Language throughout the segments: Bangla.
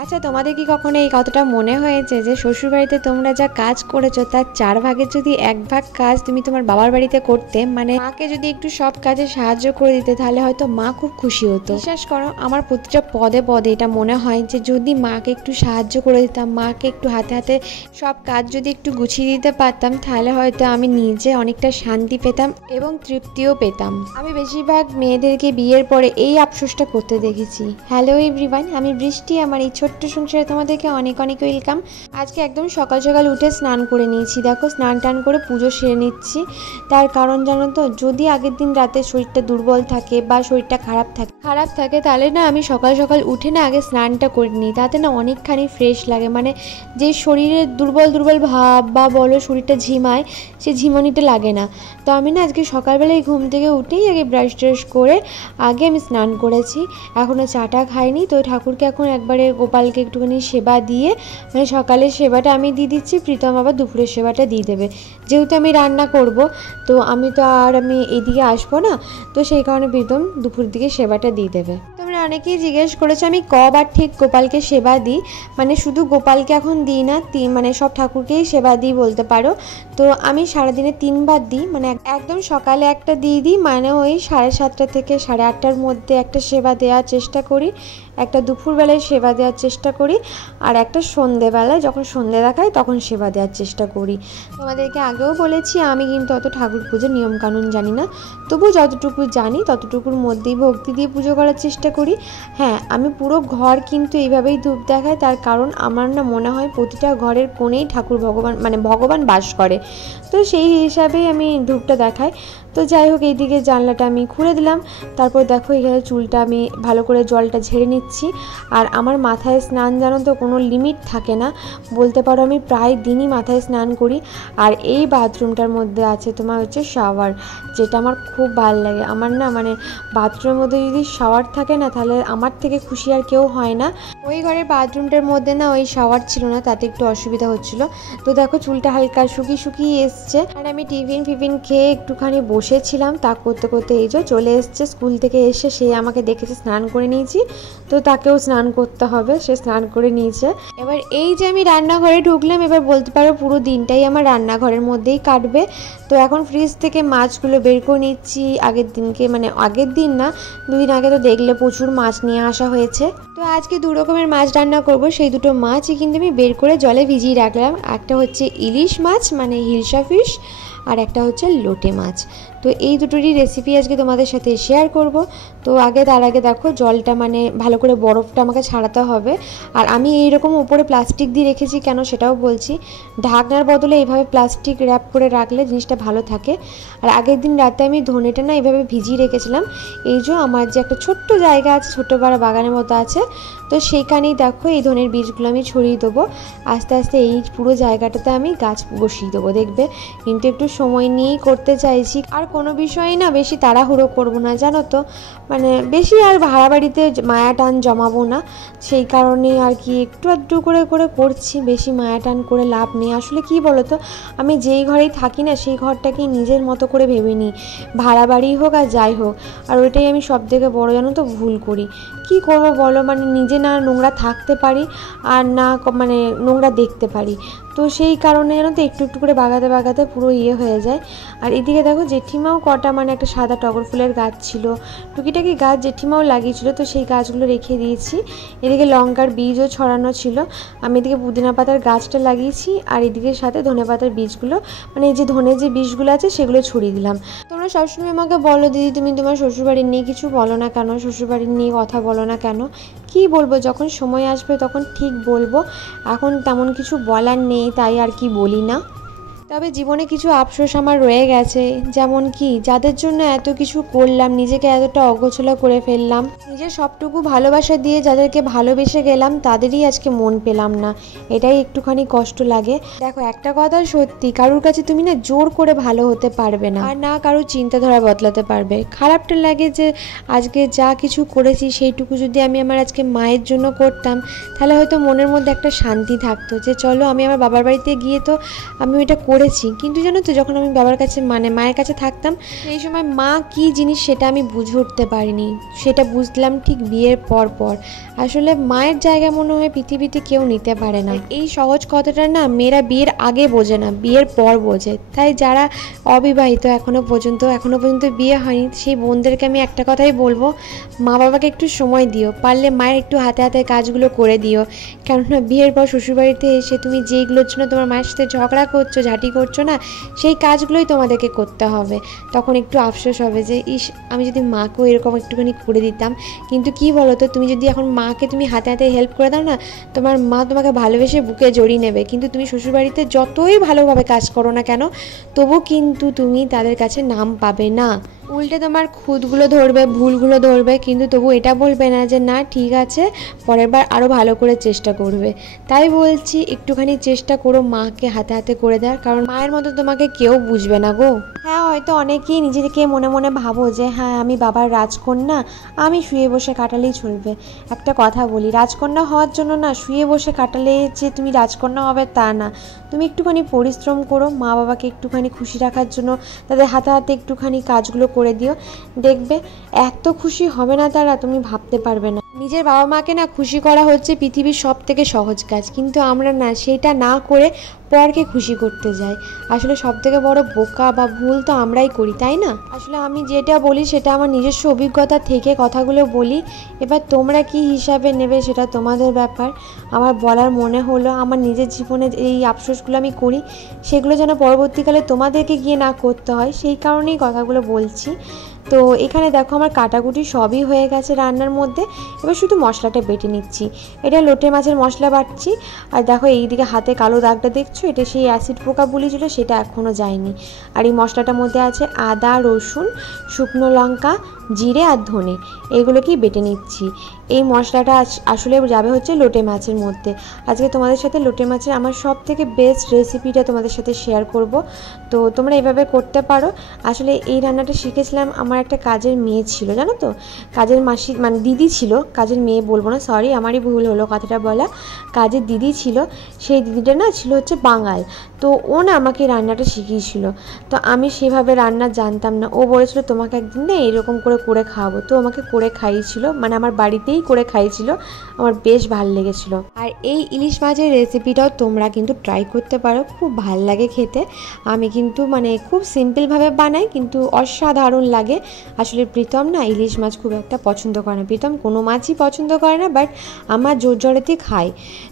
আচ্ছা, তোমাদের কি কখনো এই কথাটা মনে হয়েছে যে শ্বশুরবাড়িতে তোমরা যা কাজ করেছো তার 4 ভাগের যদি 1 ভাগ কাজ তুমি তোমার বাবার বাড়িতে করতে, মানে মাকে যদি একটু সব কাজে সাহায্য করে দিতে, তাহলে হয়তো মা খুব খুশি হতো। বিশ্বাস করো, আমার প্রতিটা পদে পদে এটা মনে হয় যে যদি মাকে একটু সাহায্য করে দিতাম, মাকে একটু হাতে হাতে সব কাজ যদি একটু গুছিয়ে দিতে পারতাম, তাহলে হয়তো আমি নিজে অনেকটা শান্তি পেতাম এবং তৃপ্তিও পেতাম। আমি বেশিরভাগ মেয়েদেরকে বিয়ের পরে এই আফসোসটা করতে দেখেছি। হ্যালো এভরিওয়ান, আমি বৃষ্টি। আমার এই ছোট্ট সংসারে তোমাদেরকে অনেক অনেক ওয়েলকাম। আজকে একদম সকাল সকাল উঠে স্নান করে নিয়েছি। দেখো, স্নান টান করে পুজো সেরে নিচ্ছি। তার কারণ জানো তো, যদি আগের দিন রাতে শরীরটা দুর্বল থাকে বা শরীরটা খারাপ থাকে তাহলে না আমি সকাল সকাল উঠে না আগে স্নানটা করে নিই। তাতে না অনেকখানি ফ্রেশ লাগে, মানে যে শরীরে দুর্বল ভাব বা বলো শরীরটা ঝিমায়, সে ঝিমানিটা লাগে না। তো আমি না আজকে সকালবেলায় ঘুম থেকে উঠেই আগে ব্রাশ ট্রাশ করে আগে আমি স্নান করেছি। এখনও চাটা খাইনি। তো ঠাকুরকে এখন একবারে গোপালকে একটুখানি সেবা দিয়ে, মানে সকালের সেবাটা আমি দিয়ে দিচ্ছি, প্রীতম আবার দুপুরের সেবাটা দিয়ে দেবে। যেহেতু আমি রান্না করব, তো আমি এইদিকে আসবো না, তো সেই কারণে প্রীতম দুপুর দিকে সেবাটা দিয়ে দেবে। তোমরা অনেকেই জিজ্ঞেস করেছো আমি কবার ঠিক গোপালকে সেবা দিই। মানে শুধু গোপালকে এখন দিই না, মানে সব ঠাকুরকেই সেবা দিই বলতে পারো। তো আমি সারাদিনে 3 বার দিই, মানে একদম সকালে একটা দিয়ে দিই, মানে ওই 7:30 থেকে 8:30টার মধ্যে একটা সেবা দেওয়ার চেষ্টা করি, একটা দুপুরবেলায় সেবা দেওয়ার চেষ্টা করি, আর একটা সন্ধেবেলায় যখন সন্ধে দেখায় তখন সেবা দেওয়ার চেষ্টা করি। তোমাদেরকে আগেও বলেছি আমি কিন্তু অত ঠাকুর পুজোর নিয়মকানুন জানি না, তবু যতটুকু জানি ততটুকুর মধ্যেই ভক্তি দিয়ে পুজো করার চেষ্টা করি। হ্যাঁ, আমি পুরো ঘর কিন্তু এইভাবেই ধূপ দেখাই, তার কারণ আমার না মনে হয় প্রতিটা ঘরের কোণেই ঠাকুর ভগবান বাস করে, তো সেই হিসাবেই আমি ধূপটা দেখাই। তো যাই হোক, এইদিকে জানলাটা আমি খুলে দিলাম। তারপর দেখো এখানে চুলটা আমি ভালো করে জলটা ঝেড়ে নিচ্ছি। আর আমার মাথায় স্নান জানো তো কোনো লিমিট থাকে না, বলতে পারো আমি প্রায় দিনই মাথায় স্নান করি। আর এই বাথরুমটার মধ্যে আছে তোমার হচ্ছে শাওয়ার, যেটা আমার খুব ভালো লাগে। আমার না মানে বাথরুমের মধ্যে যদি শাওয়ার থাকে না, তাহলে আমার থেকে খুশি আর কেউ হয় না। ওই ঘরের বাথরুমটার মধ্যে না ওই শাওয়ার ছিল না, তাতে একটু অসুবিধা হচ্ছিল। তো দেখো চুলটা হালকা শুকিয়ে এসছে। আর আমি টিফিন খেয়ে একটুখানি বসেছিলাম, তা করতে করতে এই যে চলে এসছে স্কুল থেকে এসে, সে আমাকে দেখেছে স্নান করে নিয়েছি, তো তাকেও স্নান করতে হবে, সে স্নান করে নিয়েছে। এবার এই যে আমি রান্নাঘরে ঢুকলাম, এবার বলতে পারো পুরো দিনটাই আমার রান্নাঘরের মধ্যেই কাটবে। তো এখন ফ্রিজ থেকে মাছগুলো বের করে নিচ্ছি। আগের দিন না, 2 দিন আগে তো দেখলে প্রচুর মাছ নিয়ে আসা হয়েছে। তো আজকে 2 রকমের মাছ রান্না করব। সেই দুটো মাছই কিন্তু আমি বের করে জলে ভিজিয়ে রাখলাম। একটা হচ্ছে ইলিশ মাছ, মানে হিলসা ফিশ, আর একটা হচ্ছে লোটে মাছ। তো এই দুটোরই রেসিপি আজকে তোমাদের সাথে শেয়ার করব। তো তার আগে দেখো জলটা মানে ভালো করে বরফটা আমাকে ছাড়াতে হবে। আর আমি এইরকম উপরে প্লাস্টিক দিয়ে রেখেছি কেন সেটাও বলছি। ঢাকনার বদলে এইভাবে প্লাস্টিক র্যাপ করে রাখলে জিনিসটা ভালো থাকে। আর আগের দিন রাতে আমি ধনেটা না এইভাবে ভিজিয়ে রেখেছিলাম। এই যে আমার যে একটা ছোট্ট জায়গা আছে, ছোট্ট বড় বাগানের মতো আছে, তো সেইখানেই দেখো এই ধনের বীজগুলো আমি ছড়িয়ে দেবো। আস্তে আস্তে এই পুরো জায়গাটাতে আমি গাছ বসিয়ে দেবো, দেখবে। কিন্তু একটু সময় নিয়েই করতে চাইছি। আর কোনো বিষয়ে না বেশি তাড়াহুড়ো করবো না, জানো তো, মানে বেশি আর ভাড়া বাড়িতে মায়া টান জমাবো না, সেই কারণে আর কি একটু করে করছি। বেশি মায়া টান করে লাভ নেই। আসলে কি বলো তো, আমি যেই ঘরেই থাকি না সেই ঘরটাকে নিজের মতো করে ভেবে নিই, ভাড়া বাড়ি হোক আর যাই হোক। আর ওইটাই আমি সব থেকে বড় জানো তো ভুল করি। কি করবো বলো, মানে নিজে না নোংরা থাকতে পারি আর না মানে নোংরা দেখতে পারি। তো সেই কারণে জানো তো একটু করে বাগাতে পুরো হয়ে যায়। আর এদিকে দেখো জেঠিমাও কটা, মানে একটা সাদা টগর ফুলের গাছ ছিল, টুকিটাকি গাছ জেঠিমাও লাগিয়েছিল, তো সেই গাছগুলো রেখে দিয়েছি। এদিকে লঙ্কার বীজও ছড়ানো ছিল। আমি এদিকে পুদিনা পাতার গাছটা লাগিয়েছি, আর এদিকে সাথে ধনে পাতার বীজগুলো, মানে এই যে ধনে যে বীজগুলো আছে সেগুলো ছড়িয়ে দিলাম। তোমরা সবসময় আমাকে বলো, দিদি তুমি তোমার শ্বশুরবাড়ির নিয়ে কিছু বলো না কেন, শ্বশুরবাড়ির নিয়ে কথা বলো না কেন। কি বলবো, যখন সময় আসবে তখন ঠিক বলবো। এখন তেমন কিছু বলার নেই, তাই আর কি বলি না। তবে জীবনে কিছু আফসোস আমার রয়ে গেছে, যেমন কি যাদের জন্য এত কিছু করলাম, নিজেকে এতটা অগোছলা করে ফেললাম, নিজের সবটুকু ভালোবাসা দিয়ে যাদেরকে ভালোবেসে গেলাম তাদেরই আজকে মন পেলাম না, এটাই একটুখানি কষ্ট লাগে। দেখো একটা কথা সত্যি, কারোর কাছে তুমি না জোর করে ভালো হতে পারবে না, আর না কারোর চিন্তাধারা বদলাতে পারবে। খারাপটা লাগে যে আজকে যা কিছু করেছি সেইটুকু যদি আমি আমার আজকে মায়ের জন্য করতাম, তাহলে হয়তো মনের মধ্যে একটা শান্তি থাকতো যে চলো আমি আমার বাবার বাড়িতে গিয়ে তো আমি ওইটা করেছি, কিন্তু জানো তো যখন আমি বাবার কাছে মানে মায়ের কাছে থাকতাম এই সময় মা কি জিনিস সেটা আমি বুঝে উঠতে পারিনি, সেটা বুঝলাম ঠিক বিয়ের পর পর। আসলে মায়ের জায়গা মনে হয় পৃথিবীতে কেউ নিতে পারে না। এই সহজ কথাটা না মেয়েরা বিয়ের আগে বোঝে না, বিয়ের পর বোঝে। তাই যারা অবিবাহিত এখনো পর্যন্ত বিয়ে হয়নি সেই বোনদেরকে আমি একটা কথাই বলবো, মা বাবাকে একটু সময় দিও, পারলে মায়ের একটু হাতে হাতে কাজগুলো করে দিও। কেননা বিয়ের পর শ্বশুরবাড়িতে এসে তুমি যেইগুলোর জন্য তোমার মায়ের সাথে ঝগড়া করছো, ঝাঁটি করছো না, সেই কাজগুলোই তোমাদেরকে করতে হবে। তখন একটু আফসোস হবে যে ইস, আমি যদি মাকেও এরকম একটুখানি করে দিতাম। কিন্তু কি বলো তো, তুমি যদি এখন মাকে তুমি হাতে হাতে হেল্প করে দাও না, তোমার মা তোমাকে ভালোবেসে বুকে জড়িয়ে নেবে। কিন্তু তুমি শ্বশুরবাড়িতে যতই ভালোভাবে কাজ করো না কেন, তবু কিন্তু তুমি তাদের কাছে নাম পাবে না। উল্টে তোমার খুঁতগুলো ধরবে, ভুলগুলো ধরবে, কিন্তু তবু এটা বলবে না যে না ঠিক আছে, পরের বার আরও ভালো করে চেষ্টা করবে। তাই বলছি একটুখানি চেষ্টা করো মাকে হাতে হাতে করে দেওয়ার, কারণ মায়ের মতো তোমাকে কেউ বুঝবে না গো। হ্যাঁ, হয়তো অনেকেই নিজেকে মনে মনে ভাবো যে হ্যাঁ আমি বাবার রাজকন্যা, আমি শুয়ে বসে কাটালেই চলবে। একটা কথা বলি, রাজকন্যা হওয়ার জন্য না শুয়ে বসে কাটালে যে তুমি রাজকন্যা হবে তা না। তুমি একটুখানি পরিশ্রম করো, মা বাবাকে একটুখানি খুশি রাখার জন্য তাদের হাতে হাতে একটুখানি কাজগুলো করে দিও, দেখবে এত খুশি হবে না তারা, তুমি ভাবতে পারবে না। নিজের বাবা মাকে না খুশি করা হচ্ছে পৃথিবীর সব থেকে সহজ কাজ, কিন্তু আমরা না সেটা না করে পরকে খুশি করতে যাই। আসলে সব থেকে বড় বোকা বা ভুল তো আমরাই করি, তাই না? আসলে আমি যেটা বলি সেটা আমার নিজস্ব অভিজ্ঞতা থেকে কথাগুলো বলি, এবার তোমরা কি হিসাবে নেবে সেটা তোমাদের ব্যাপার। আমার বলার মনে হলো আমার নিজের জীবনে এই আফসোসগুলো আমি করি, সেগুলো যেন পরবর্তীকালে তোমাদেরকে গিয়ে না করতে হয়, সেই কারণেই কথাগুলো বলছি। তো এখানে দেখো আমার কাটাকুটি সবই হয়ে গেছে রান্নার মধ্যে, এবার শুধু মশলাটা বেটে নিচ্ছি। এটা লোটে মাছের মশলা বাটছি। আর দেখো এইদিকে হাতে কালো দাগটা দেখছো, এটা সেই অ্যাসিড পোকা বুলিয়েছিল, সেটা এখনও যায়নি। আর এই মশলাটার মধ্যে আছে আদা, রসুন, শুকনো লঙ্কা, জিরে আর ধনে, এগুলোকেই বেটে নিচ্ছি। এই মশলাটা আসলে যাবে হচ্ছে লোটে মাছের মধ্যে। আজকে তোমাদের সাথে লোটে মাছের আমার সব থেকে বেস্ট রেসিপিটা তোমাদের সাথে শেয়ার করব। তো তোমরা এইভাবে করতে পারো। আসলে এই রান্নাটা শিখেছিলাম, আমার একটা কাজের মেয়ে ছিল, জানো তো, কাজের মাসি মানে দিদি ছিল, কাজের মেয়ে বলবো না, সরি আমারই ভুল হলো কথাটা বলা, কাজের দিদি ছিল। সেই দিদিটা না ছিল হচ্ছে বাঙাল, তো ও না আমাকে রান্নাটা শিখিয়েছিল। তো আমি সেভাবে রান্না জানতাম না, ও বলেছিল তোমাকে একদিন না এরকম করে করে খাওয়াবো, তো আমাকে করে খাইয়েছিল, মানে আমার বাড়িতেই করে খাইয়েছিল, আমার বেশ ভালো লেগেছিল। আর এই ইলিশ মাছের রেসিপিটাও তোমরা কিন্তু ট্রাই করতে পারো, খুব ভাল লাগে খেতে। আমি কিন্তু মানে খুব সিম্পলভাবে বানাই, কিন্তু অসাধারণ লাগে। আসলে প্রীতম না ইলিশ মাছ খুব একটা পছন্দ করে না, প্রীতম কোনো মাছই পছন্দ করে না, বাট আমার জোর জড়াতেই খাই।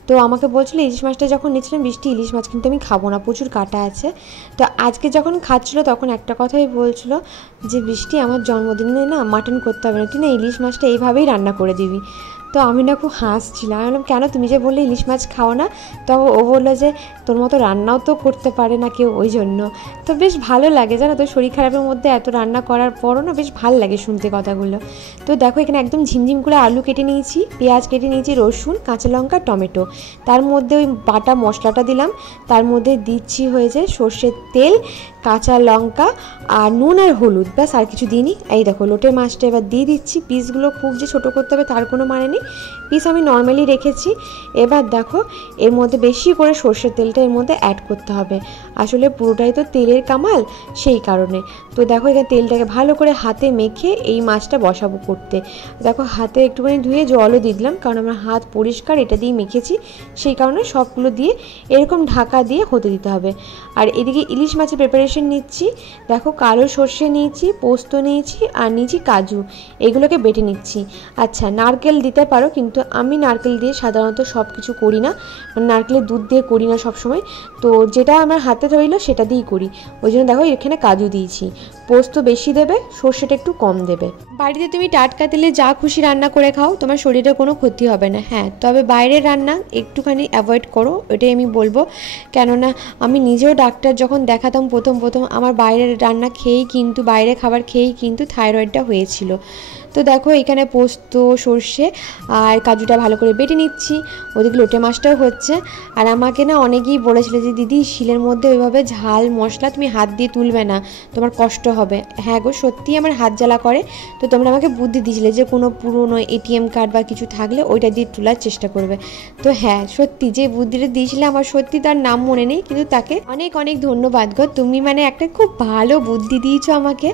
তো আমাকে বলছিল ইলিশ মাছটা যখন নিচ্ছিলাম, বৃষ্টি ইলিশ মাছ কিন্তু আমি খাবো না, প্রচুর কাঁটা আছে। তো আজকে যখন খাচ্ছিলো তখন একটা কথাই বলছিল যে বৃষ্টি আমার জন্মদিনে না মাটন করতে হবে না, তুই না ইলিশ মাছটা এইভাবেই রান্না করে দিবি। তো আমি না খুব হাসছিলাম, আমি বললাম কেন, তুমি যে বললে ইলিশ মাছ খাও না? তো ও বললো যে তোর মতো রান্নাও তো করতে পারে না কেউ, ওই জন্য। তো বেশ ভালো লাগে জানো তো, শরীর খারাপের মধ্যে এত রান্না করার পরও না বেশ ভালো লাগে শুনতে কথাগুলো। তো দেখো এখানে একদম ঝিমঝিম করে আলু কেটে নিয়েছি, পেঁয়াজ কেটে নিয়েছি, রসুন, কাঁচা লঙ্কা, টমেটো, তার মধ্যে ওই বাটা মশলাটা দিলাম, তার মধ্যে দিচ্ছি হয়েছে সর্ষের তেল, কাঁচা লঙ্কা আর নুন আর হলুদ, ব্যাস আর কিছু দিইনি। এই দেখো লোটে মাছটা এবার দিয়ে দিচ্ছি। পিসগুলো খুব যে ছোটো করতে হবে তার কোনো মানে নেই, পিস আমি নর্মালি রেখেছি। এবার দেখো এর মধ্যে বেশি করে সর্ষের তেলটা এর মধ্যে অ্যাড করতে হবে, আসলে পুরোটাই তো তেলের কামাল, সেই কারণে। তো দেখো এখানে তেলটাকে ভালো করে হাতে মেখে এই মাছটা বসাবো করতে। দেখো হাতে একটুখানি ধুয়ে জলও দিয়ে দিলাম, কারণ আমার হাত পরিষ্কার, এটা দিয়ে মেখেছি, সেই কারণে সবগুলো দিয়ে এরকম ঢাকা দিয়ে হতে দিতে হবে। আর এদিকে ইলিশ মাছের প্রিপারেশন নিচ্ছি। দেখো কালো সর্ষে নিয়েছি, পোস্ত নিয়েছি আর নিয়েছি কাজু, এগুলোকে বেটে নিচ্ছি। আচ্ছা নারকেল দিতে পারো, কিন্তু আমি নারকেল দিয়ে সাধারণত সব কিছু করি না, মানে নারকেলের দুধ দিয়ে করি না সবসময়, তো যেটা আমার হাতে রইলো সেটা দিয়েই করি, ওই জন্য দেখো এখানে কাজু দিয়েছি। পোস্ত বেশি দেবে, সর্ষেটা একটু কম দেবে। বাড়িতে তুমি টাটকা তেলে যা খুশি রান্না করে খাও, তোমার শরীরে কোনো ক্ষতি হবে না। হ্যাঁ, তবে বাইরের রান্না একটুখানি অ্যাভয়েড করো, এটাই আমি বলবো। কেননা আমি নিজেও ডাক্তার যখন দেখাতাম প্রথম আমার বাইরের রান্না খেয়েই কিন্তু, বাইরে খাবার খেয়েই কিন্তু থাইরয়েডটা হয়েছিল। তো দেখো এখানে পোস্ত, সর্ষে আর কাজুটা ভালো করে বেটে নিচ্ছি, ওদিকে লোটে মাছটাও হচ্ছে। আর আমাকে না অনেকেই বলেছিল যে দিদি শিলের মধ্যে ওইভাবে ঝাল মশলা তুমি হাত দিয়ে তুলবে না, তোমার কষ্ট হবে। হ্যাঁ গো, সত্যিই আমার হাত জ্বালা করে। তো তোমরা আমাকে বুদ্ধি দিয়েছিলে যে কোনো পুরনো এটিএম কার্ড বা কিছু থাকলে ওইটা দিয়ে তোলার চেষ্টা করবে। তো হ্যাঁ, সত্যি যে বুদ্ধিটা দিয়েছিলে আমার সত্যি তার নাম মনে নেই, কিন্তু তাকে অনেক অনেক ধন্যবাদ গো। তুমি মানে একটা খুব ভালো বুদ্ধি দিয়েছো আমাকে,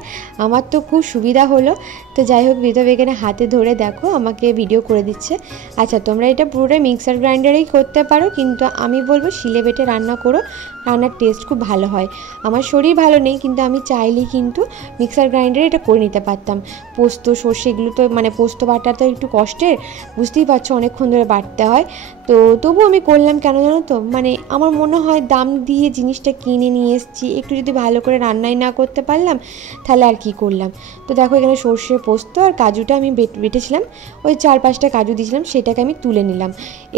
আমার তো খুব সুবিধা হলো। তো যাই হোক, বিধব এখানে হাতে ধরে দেখো আমাকে ভিডিও করে দিচ্ছে। আচ্ছা, তোমরা এটা পুরোটাই মিক্সার গ্রাইন্ডারেই করতে পারো, কিন্তু আমি বলবো শিলে বেটে রান্না করো, রান্নার টেস্ট খুব ভালো হয়। আমার শরীর ভালো নেই, কিন্তু আমি চাইলেই কিন্তু মিক্সার গ্রাইন্ডারে এটা করে নিতে পারতাম। পোস্ত, সর্ষে এগুলো তো মানে পোস্ত বাটা তো একটু কষ্টের, বুঝতেই পারছো, অনেকক্ষণ ধরে বাটতে হয়। তো তবু আমি করলাম, কেন জানো তো, মানে আমার মনে হয় দাম দিয়ে জিনিসটা কিনে নিয়ে এসেছি, একটু যদি ভালো করে রান্নাই না করতে পারলাম তাহলে আর কি করলাম। তো দেখো এখানে সর্ষে, পোস্ত আর কাজুটা আমি বেটেছিলাম, ওই 4-5টা কাজু দিয়েছিলাম, সেটাকে আমি তুলে নিলাম।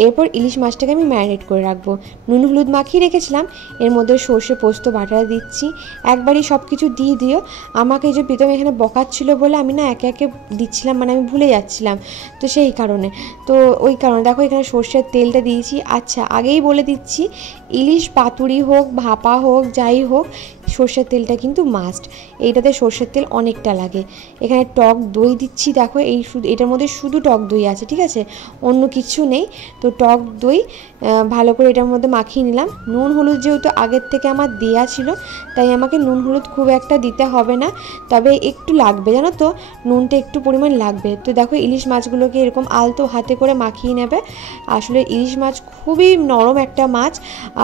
এরপর ইলিশ মাছটাকে আমি ম্যারিনেট করে রাখবো, নুন হলুদ মাখিয়ে রেখেছিলাম। এর মধ্যে সর্ষে, পোস্ত বাটাটা দিচ্ছি, একবারই সব কিছু দিয়ে দিও। আমাকে এই যে প্রীতম এখানে বকাচ্ছিল বলে আমি না একে একে দিচ্ছিলাম, মানে আমি ভুলে যাচ্ছিলাম, তো সেই কারণে। তো ওই কারণে দেখো এখানে সর্ষের তেলটা দিয়েছি। আচ্ছা, আগেই বলে দিচ্ছি, ইলিশ পাতুরি হোক, ভাপা হোক, যাই হোক, সর্ষের তেলটা কিন্তু মাস্ট। এইটাতে সর্ষের তেল অনেকটা লাগে। এখানে টক দই দিচ্ছি, দেখো এই শুধু এটার মধ্যে শুধু টক দই আছে, ঠিক আছে, অন্য কিছু নেই। তো টক দই ভালো করে এটার মধ্যে মাখিয়ে নিলাম। নুন হলুদ যেহেতু আগের থেকে আমার দেয়া ছিল, তাই আমাকে নুন হলুদ খুব একটা দিতে হবে না, তবে একটু লাগবে, জানো তো, নুনটা একটু পরিমাণ লাগবে। তো দেখো ইলিশ মাছগুলোকে এরকম আলতো হাতে করে মাখিয়ে নেবে। আসলে ইলিশ মাছ খুবই নরম একটা মাছ,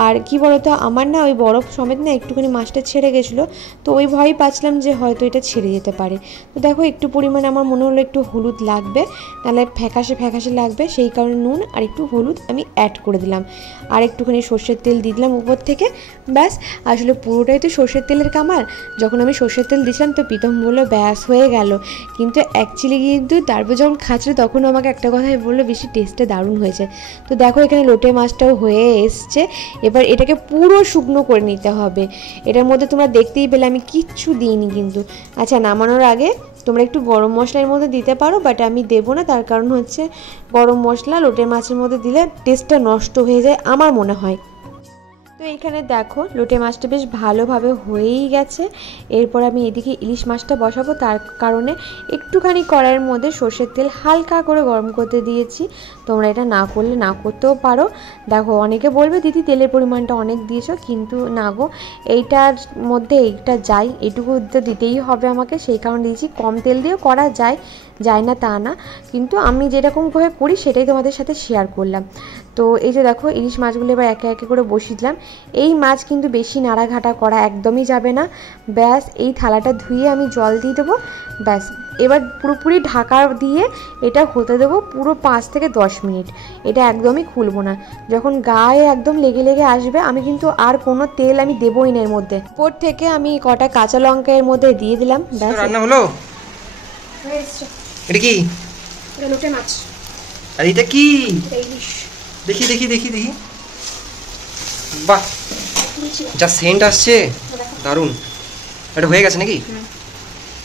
আর কি বলতো, আমার না ওই বরফ সমেত না একটুখানি মাছটা ছেড়ে গেছিলো, তো ওই ভয়ই পাচ্ছিলাম যে হয়তো এটা ছেড়ে যেতে পারে। তো দেখো একটু পরিমাণে আমার মনে হলো একটু হলুদ লাগবে, নাহলে ফ্যাকাশে ফ্যাকাশে লাগবে, সেই কারণে নুন আর একটু হলুদ আমি অ্যাড করে দিলাম। আর একটুখানি সর্ষের তেল দিয়ে দিলাম উপর থেকে, ব্যাস। আসলে পুরোটাই তো সর্ষের তেলের কামাল। যখন আমি সর্ষের তেল দিয়েছিলাম তো প্রীতম বললো ব্যাস হয়ে গেল, কিন্তু অ্যাকচুয়ালি কিন্তু তারপর যখন খাচ্ছিল তখন আমাকে একটা কথাই বললো, বেশি টেস্টটা দারুণ হয়েছে। তো দেখো এখানে লোটে মাছটাও হয়ে এসছে, এবার এটাকে পুরো শুকনো করে নিতে হবে। এটার মধ্যে তোমরা দেখতেই পেলে আমি কিচ্ছু দিইনি কিন্তু। আচ্ছা, নামানোর আগে তোমরা একটু গরম মশলার মধ্যে দিতে পারো, বাট আমি দেবো না, তার কারণ হচ্ছে গরম মশলা লোটে মাছের মধ্যে দিলে টেস্টটা নষ্ট হয়ে যায় আমার মনে হয়। তো এইখানে দেখো লোটে মাছটা বেশ ভালোভাবে হয়েই গেছে। এরপর আমি এদিকে ইলিশ মাছটা বসাবো, তার কারণে একটুখানি কড়াইয়ের মধ্যে সর্ষের তেল হালকা করে গরম করতে দিয়েছি। তোমরা এটা না করলে না করতেও পারো। দেখো অনেকে বলবে দিদি তেলের পরিমাণটা অনেক দিয়েছো, কিন্তু না গো, এইটার মধ্যে এইটা যাই, এটুকু তো দিতেই হবে আমাকে, সেই কারণে দিয়েছি। কম তেল দিয়েও করা যায় না তা না, কিন্তু আমি যেরকমভাবে করি সেটাই তোমাদের সাথে শেয়ার করলাম। তো এই যে দেখো ইলিশ মাছগুলো এবার একে একে করে বসিয়ে দিলাম। এই মাছ কিন্তু বেশি নাড়াঘাটা করা একদমই যাবে না। ব্যাস এই থালাটা ধুয়ে আমি জল দিয়ে দেবো, ব্যাস। এবার পুরোপুরি ঢাকা দিয়ে এটা হতে দেবো পুরো 5 থেকে 10 মিনিট। এটা একদমই খুলবো না। যখন গায়ে একদম লেগে লেগে আসবে, আমি কিন্তু আর কোনো তেল আমি দেবোই না এর মধ্যে। উপর থেকে আমি কটা কাঁচা লঙ্কা এর মধ্যে দিয়ে দিলাম, ব্যাস। রান্না হলো? এটা কি? এটা লোটে মাছ। আর এটা কি? দেখি দেখি দেখি দেখি, বাহ, যা সেন্ট আসছে, দারুণ। এটা হয়ে গেছে নাকি?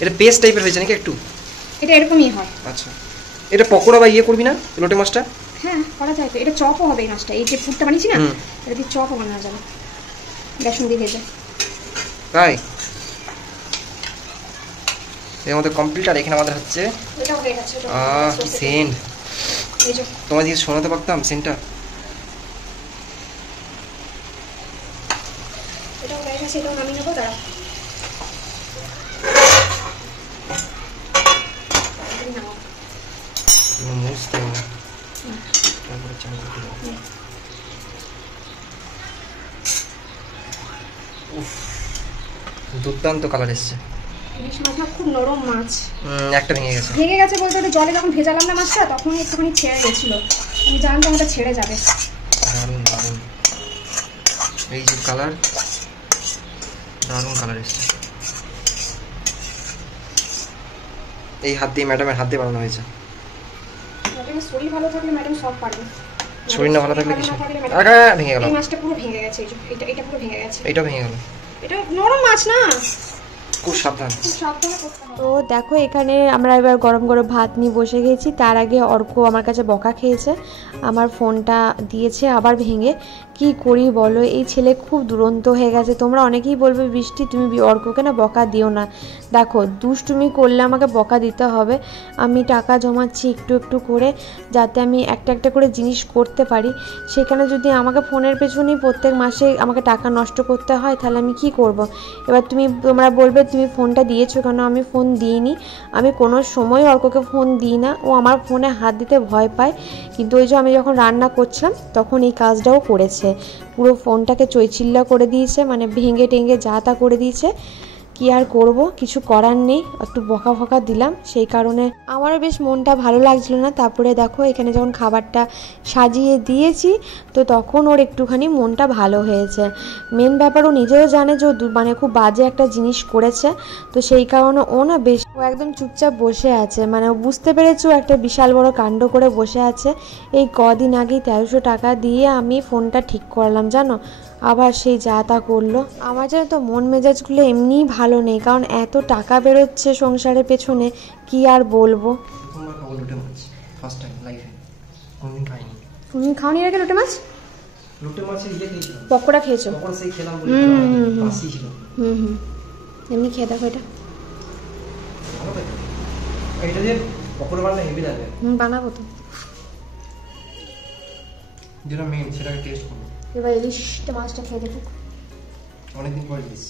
এটা পেস্ট টাইপের হয়েছে নাকি একটু? এটা এরকমই হয়। আচ্ছা, এটা পকোড়া বা ইয়ে করবি না লোটে মাছটা? হ্যাঁ, করা যায় তো। এটা চপও হবে এই মাছটা, এই যে ফুটটা বানিয়েছি না, এটা দিয়ে চপও বানানো যাবে বেসন দিয়ে ভেজে। তাই এর মধ্যে কমপ্লিট। আর এখানে আমাদের হচ্ছে এটাও হয়ে গেছে। কি সেন্ট! এই যে তোমার দিকে শোনাতে পারতাম সেন্টটা। এটাও হয়ে গেছে, এটাও নামিয়ে নেবো। দাঁড়া, দুর্দান্ত কালার এসছে। ইলিশ মাছ না খুব নরম মাছ। একটা ভেঙে গেছে। ভেঙে গেছে বলতে ওটা জলে যখন ভেজালাম না মাছটা, তখন একটুখানি ছেড়ে গেছিল। আমি জানতাম ওটা ছেড়ে যাবে। দারুণ দারুণ, এই যে কালার, দারুণ কালার এসছে। এই হাত দিয়ে, ম্যাডামের হাত দিয়ে বানানো হয়েছে। ম্যাডামের শরীর ভালো থাকলে ম্যাডাম সব পারবে। শরীর না ভালো থাকলে কিছু। ভেঙে গেল। এই মাছটা পুরো ভেঙে গেছে। এই যে এটা পুরো ভেঙে গেছে। এইটাও ভেঙে গেল। এটা নরম মাছ না। খুব সাবধান। সাবধানে করতে হবে। তো দেখো এখানে আমরা এবার গরম গরম ভাত নিয়ে বসে গেছি। তার আগে অর্ক আমার কাছে বকা খেয়েছে, আমার ফোনটা দিয়েছে আবার ভেঙে। কি করি বলো, এই ছেলে খুব দুরন্ত হয়ে গেছে। তোমরা অনেকেই বলবে বৃষ্টি তুমি অর্ককে না বকা দিও না। দেখো দুষ্টুমি করলে আমাকে বকা দিতে হবে। আমি টাকা জমাচ্ছি একটু একটু করে, যাতে আমি একটা একটা করে জিনিস করতে পারি। সেখানে যদি আমাকে ফোনের পেছনেই প্রত্যেক মাসে আমাকে টাকা নষ্ট করতে হয়, তাহলে আমি কি করব। এবার তোমরা বলবে তুমি ফোনটা দিয়েছো কেন, আমি ফোন দিইনি। আমি কোনো সময় অর্ককে ফোন দিই না, ও আমার ফোনে হাত দিতে ভয় পায়। কিন্তু ওই যে আমি যখন রান্না করছিলাম তখন এই কাজটাও করেছে, পুরো ফোনটাকে চৈচিল্লা করে দিয়েছে, মানে ভেঙে টেঙে যা তা করে দিয়েছে। কি আর করব, কিছু করার নেই, একটু বকা ফকা দিলাম, সেই কারণে আমারও বেশ মনটা ভালো লাগছিল না। তারপরে দেখো এখানে যখন খাবারটা সাজিয়ে দিয়েছি, তো তখন ওর একটুখানি মনটা ভালো হয়েছে। মেন ব্যাপার ও নিজেও জানে যে ও মানে খুব বাজে একটা জিনিস করেছে, তো সেই কারণে ও না বেশ ও একদম চুপচাপ বসে আছে। মানে ও বুঝতে পেরেছে ও একটা বিশাল বড় কাণ্ড করে বসে আছে। এই কদিন আগেই 1300 টাকা দিয়ে আমি ফোনটা ঠিক করলাম জানো, আবার সেই যা তা করলো। আমার যেন তো মন মেজাজগুলো এমনিই ভালো নেই, কারণ এত টাকা বেরোচ্ছে সংসারের পেছনে, কি আর বলবো। প্রথমবার খাবো লোটে মাছ, ফার্স্ট টাইম লাইফে, কোনদিন খাইনি। তুমি খাওনি এর আগে লোটে মাছ? লোটে মাছের খেয়েছিলাম, পকোড়া খেয়েছো? তখন সেই খেলাম বলে বাসি ছিল। এমনি খেয়ে দেখো এটা, ভালো লাগে। এটা যে পকোড়া বানালে হেভি লাগে। বানাবো তো, যেটা মেন সেটাকে টেস্ট করবো। এবার ইলিশটা মাছটা খেয়ে দেখো। অনেকদিন পরে ইলিশ,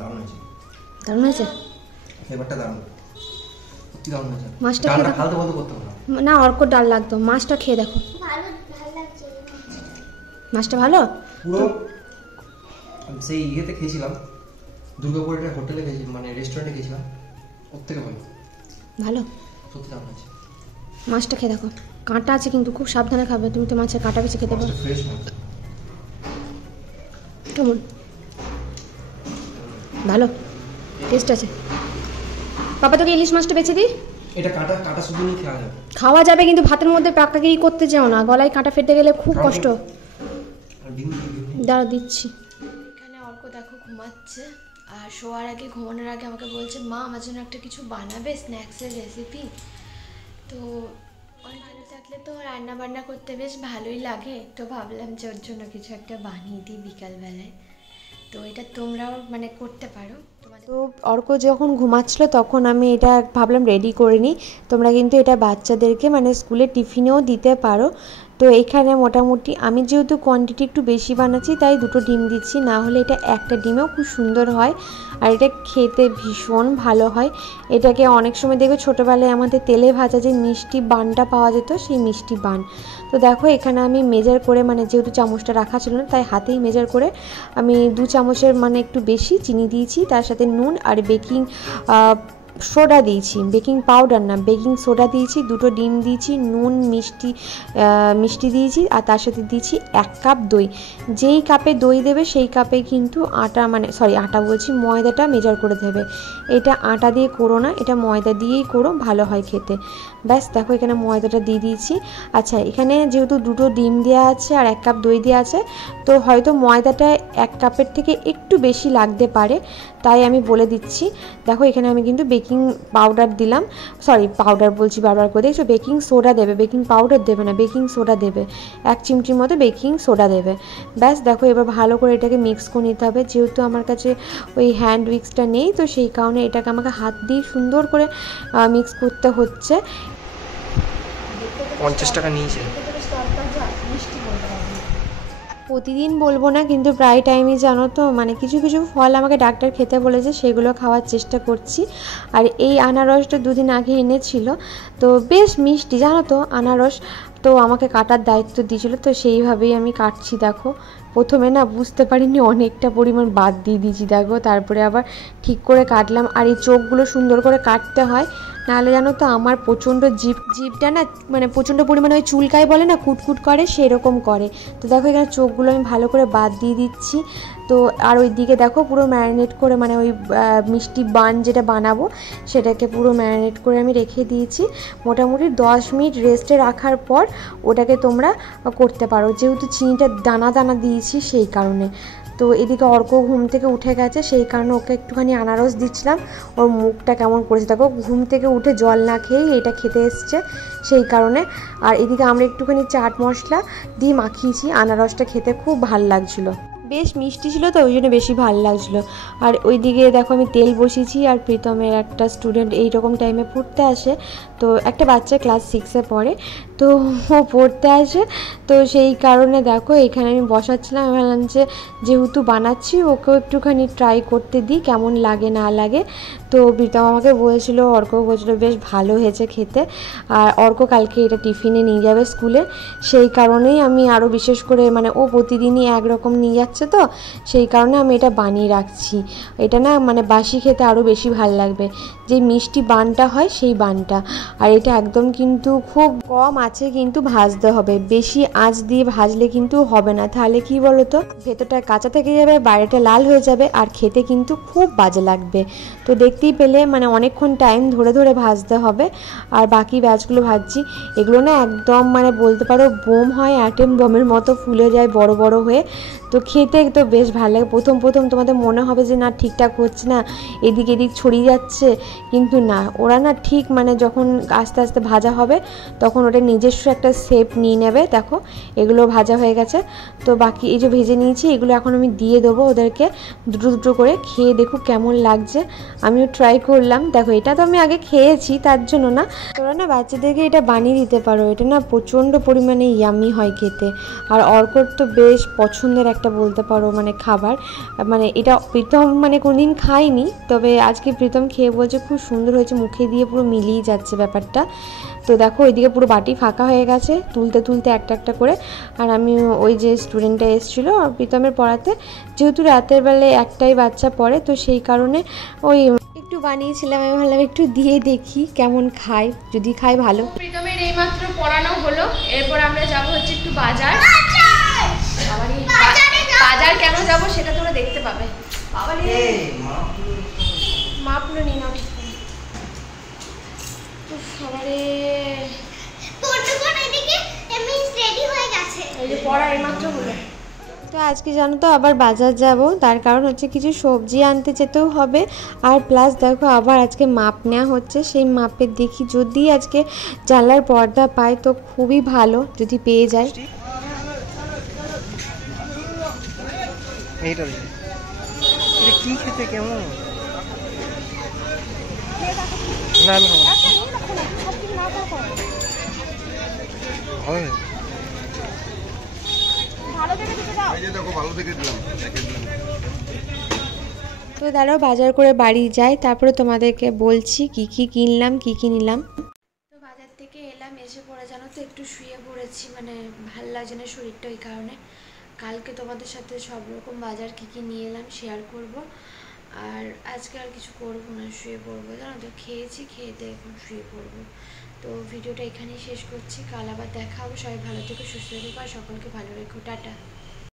দারুণ হয়েছে। দারুণ হয়েছে ফ্লেভারটা দারুণ, সত্যি দারুণ হয়েছে। মাছটা খেয়ে দেখো। ফালতু ফালতু করতে হবে না। না অর্ক ডাল লাগতো, মাছটা খেয়ে দেখো। মাছটা ভালো পুরো সেই ইয়েতে খেয়েছিলাম, দুর্গাপুর একটা হোটেলে খেয়েছি, মানে রেস্টুরেন্টে খেয়েছিলাম, ওর থেকে ভালো। ভালো সত্যি দারুণ হয়েছে। মাছটা খেয়ে দেখো, কাঁটা আছে কিন্তু খুব সাবধানে খাবে, তুমি তো মাছের কাঁটা বেশি খেতে পারো। মাছটা ফ্রেশ মাছ। কেমন ভালো টেস্ট আছে। পাপা তোকে ইলিশ মাছটা বেছে দিই। এটা কাঁটা কাঁটা শুধু নিয়ে খাওয়া যাবে। খাওয়া যাবে কিন্তু ভাতের মধ্যে পাকাগিরি করতে যেও না, গলায় কাঁটা ফেটে গেলে খুব কষ্ট। আর ডিম দাঁড়া দিচ্ছি। এখানে অর্ক দেখো ঘুমাচ্ছে, আর শোয়ার আগে ঘুমানোর আগে আমাকে বলছে মা আমার জন্য একটা কিছু বানাবে স্ন্যাক্সের রেসিপি। তো অনেক ভালো থাকলে তো রান্না বান্না করতে বেশ ভালোই লাগে, তো ভাবলাম যে ওর জন্য কিছু একটা বানিয়ে দিই বিকালবেলায়। তো এটা তোমরাও মানে করতে পারো। তো অর্ক যখন ঘুমাচ্ছিল তখন আমি এটা ভাবলাম রেডি করে নিই। তোমরা কিন্তু এটা বাচ্চাদেরকে মানে স্কুলে টিফিনেও দিতে পারো। তো এখানে মোটামুটি আমি যেহেতু কোয়ান্টিটি একটু বেশি বানাচ্ছি তাই 2টো ডিম দিচ্ছি, না হলে এটা একটা ডিমেও খুব সুন্দর হয় আর এটা খেতে ভীষণ ভালো হয়। এটাকে অনেক সময় দেখবে ছোটোবেলায় আমাদের তেলে ভাজা যে মিষ্টি বানটা পাওয়া যেত, সেই মিষ্টি বান। তো দেখো এখানে আমি মেজার করে, মানে যেহেতু চামচটা রাখা ছিল না তাই হাতেই মেজার করে আমি 2 চামচের মানে একটু বেশি চিনি দিয়েছি, তার সাথে নুন আর বেকিং সোডা দিয়েছি, বেকিং পাউডার না বেকিং সোডা দিয়েছি, 2টো ডিম দিয়েছি, নুন মিষ্টি দিয়েছি, আর তার সাথে দিয়েছি 1 কাপ দই। যেই কাপে দই দেবে সেই কাপে কিন্তু আটা, মানে সরি আটা বলছি, ময়দাটা মেজার করে দেবে। এটা আটা দিয়ে করো না, এটা ময়দা দিয়েই করো, ভালো হয় খেতে। ব্যাস দেখো এখানে ময়দাটা দিয়ে দিয়েছি। আচ্ছা এখানে যেহেতু 2টো ডিম দেওয়া আছে আর 1 কাপ দই দেওয়া আছে, তো হয়তো ময়দাটা 1 কাপের থেকে একটু বেশি লাগতে পারে, তাই আমি বলে দিচ্ছি। দেখো এখানে আমি কিন্তু বেকিং পাউডার দিলাম, সরি পাউডার বলছি বারবার করে, দেখছো বেকিং সোডা দেবে, বেকিং পাউডার দেবে না, বেকিং সোডা দেবে, 1 চিমটির মতো বেকিং সোডা দেবে। ব্যাস দেখো এবার ভালো করে এটাকে মিক্স করে নিতে হবে। যেহেতু আমার কাছে ওই হ্যান্ড উইক্সটা নেই, তো সেই কারণে এটাকে আমাকে হাত দিয়ে সুন্দর করে মিক্স করতে হচ্ছে। 50 টাকা নিয়েছে। প্রতিদিন বলবো না, কিন্তু প্রায় টাইমই জানো তো মানে কিছু কিছু ফল আমাকে ডাক্তার খেতে বলেছে, সেগুলো খাওয়ার চেষ্টা করছি। আর এই আনারসটা 2 দিন আগে এনেছিল, তো বেশ মিষ্টি জানো তো আনারস, তো আমাকে কাটার দায়িত্ব দিয়েছিল, তো সেইভাবেই আমি কাটছি। দেখো প্রথমে না বুঝতে পারিনি, অনেকটা পরিমাণ বাদ দিয়ে দিয়েছি, দেখো তারপরে আবার ঠিক করে কাটলাম। আর এই চোখগুলো সুন্দর করে কাটতে হয়, নাহলে জানো তো আমার প্রচণ্ড জিভটা না মানে প্রচণ্ড পরিমাণে ওই চুলকায় বলে না, কুটকুট করে, সেরকম করে। তো দেখো এখানে চোখগুলো আমি ভালো করে বাদ দিয়ে দিচ্ছি। তো আর ওইদিকে দেখো পুরো ম্যারিনেট করে মানে ওই মিষ্টি বান যেটা বানাবো সেটাকে পুরো ম্যারিনেট করে আমি রেখে দিয়েছি। মোটামুটি 10 মিনিট রেস্টে রাখার পর ওটাকে তোমরা করতে পারো, যেহেতু চিনিটা দানা দানা দিয়েছি সেই কারণে। তো এদিকে অর্ক ঘুম থেকে উঠে গেছে, সেই কারণে ওকে একটুখানি আনারস দিচ্ছিলাম। ওর মুখটা কেমন করেছে দেখো, ঘুম থেকে উঠে জল না খেয়েই এটা খেতে এসছে সেই কারণে। আর এদিকে আমরা একটুখানি চাট মশলা দিয়ে মাখিয়েছি, আনারসটা খেতে খুব ভাল লাগছিলো, বেশ মিষ্টি ছিল তো ওই জন্য বেশি ভালো লাগছিলো। আর ওইদিকে দেখো আমি তেল বসিয়েছি, আর প্রীতমের একটা স্টুডেন্ট এইরকম টাইমে পড়তে আসে, তো একটা বাচ্চা ক্লাস 6-এ পড়ে, তো ও পড়তে আসে, তো সেই কারণে দেখো এখানে আমি বসাচ্ছিলাম। আমি ভাবলাম যে যেহেতু বানাচ্ছি ওকেও একটুখানি ট্রাই করতে দিই কেমন লাগে না লাগে। তো প্রীতম আমাকে বলেছিল, অর্ক বলছিল বেশ ভালো হয়েছে খেতে। আর অর্ক কালকে এটা টিফিনে নিয়ে যাবে স্কুলে, সেই কারণেই আমি আরও বিশেষ করে মানে ও প্রতিদিনই একরকম নিয়ে যাচ্ছে, তো সেই কারণে আমি এটা বানিয়ে রাখছি। এটা না মানে বাসি খেতে আরও বেশি ভালো লাগবে, যে মিষ্টি বানটা হয় সেই বানটা। আর এটা একদম কিন্তু খুব কম আঁচে কিন্তু ভাজতে হবে, বেশি আঁচ দিয়ে ভাজলে কিন্তু হবে না, তাহলে কি বলো তো ভেতরটা কাঁচা থেকে যাবে, বাইরেটা লাল হয়ে যাবে, আর খেতে কিন্তু খুব বাজে লাগবে। তো দেখতেই পেলে মানে অনেকক্ষণ টাইম ধরে ধরে ভাজতে হবে। আর বাকি ব্যাচগুলো ভাজছি, এগুলো না একদম মানে বলতে পারো বোম হয়, অ্যাটম বোমের মতো ফুলে যায় বড় বড় হয়ে। তো খেতে তো বেশ ভালো লাগে। প্রথম প্রথম তোমাদের মনে হবে যে না ঠিকঠাক হচ্ছে না, এদিক এদিক ছড়িয়ে যাচ্ছে, কিন্তু না, ওরা না ঠিক মানে যখন আস্তে আস্তে ভাজা হবে তখন ওটা নিজস্ব একটা শেপ নিয়ে নেবে। দেখো এগুলো ভাজা হয়ে গেছে, তো বাকি এই যে ভেজে নিয়েছি এগুলো এখন আমি দিয়ে দেবো ওদেরকে দুটো দুটো করে। খেয়ে দেখো কেমন লাগছে, আমিও ট্রাই করলাম। দেখো এটা তো আমি আগে খেয়েছি তার জন্য না, তোরা না বাচ্চাদেরকে এটা বানিয়ে দিতে পারো, এটা না প্রচণ্ড পরিমাণে ইয়ামি হয় খেতে। আর অর্কর তো বেশ পছন্দের একটা বলতে পারো মানে খাবার, মানে এটা প্রীতম মানে কোনদিন খাইনি, তবে আজকে প্রীতম খেয়ে বলছে খুব সুন্দর হয়েছে, মুখে দিয়ে পুরো মিলিয়ে যাচ্ছে ব্যাপারটা। তো দেখো ওইদিকে পুরো বাটি ফাঁকা হয়ে গেছে, তুলতে তুলতে একটা একটা করে। আর আমি ওই যে স্টুডেন্টটা এসেছিলো আর প্রীতমের পড়াতে, যেহেতু রাতের বেলায় একটাই বাচ্চা পড়ে, তো সেই কারণে ওই একটু বানিয়েছিলাম। আমি ভাবলাম একটু দিয়ে দেখি কেমন খায়, যদি খায় ভালো। প্রীতমের এইমাত্র পড়ানো হলো, এরপর আমরা যাবো হচ্ছে একটু বাজার। বাজার কেন যাবো সেটা তোমরা দেখতে পাবে। মাপলো নি না তো সবারে পড়া এইমাত্র হলো। তো আজকে জানো তো আবার বাজার যাব, তার কারণ হচ্ছে কিছু সবজি আনতে যেতেও হবে, আর প্লাস দেখো আবার আজকে মাপ নেওয়া হচ্ছে। সেই মাপের দেখি যদি আজকে জানলার পর্দা পাই তো খুবই ভালো, যদি পেয়ে যায়। এইটা এটা কি খেতে কেমন? না না হয় তো দাঁড়াও বাজার করে বাড়ি যাই, তারপরে তোমাদেরকে বলছি কি কি কিনলাম কি কি নিলাম। তো বাজার থেকে এলাম, এসে পড়ে জানো তো একটু শুয়ে পড়েছি, মানে ভাল লাগছে না শরীরটা, ওই কারণে কালকে তোমাদের সাথে সব রকম বাজার কি কি নিয়ে এলাম শেয়ার করব। আর আজকে আর কিছু করবো না, শুয়ে পড়বো জানো তো, খেয়েছি, খেয়ে দিয়ে এখন শুয়ে পড়বো। তো ভিডিওটা এখানেই শেষ করছি, কাল আবার দেখা হবে। সবাই ভালো থেকো, সুস্থ থেকো, আর সকলকে ভালো রেখো, টাটা।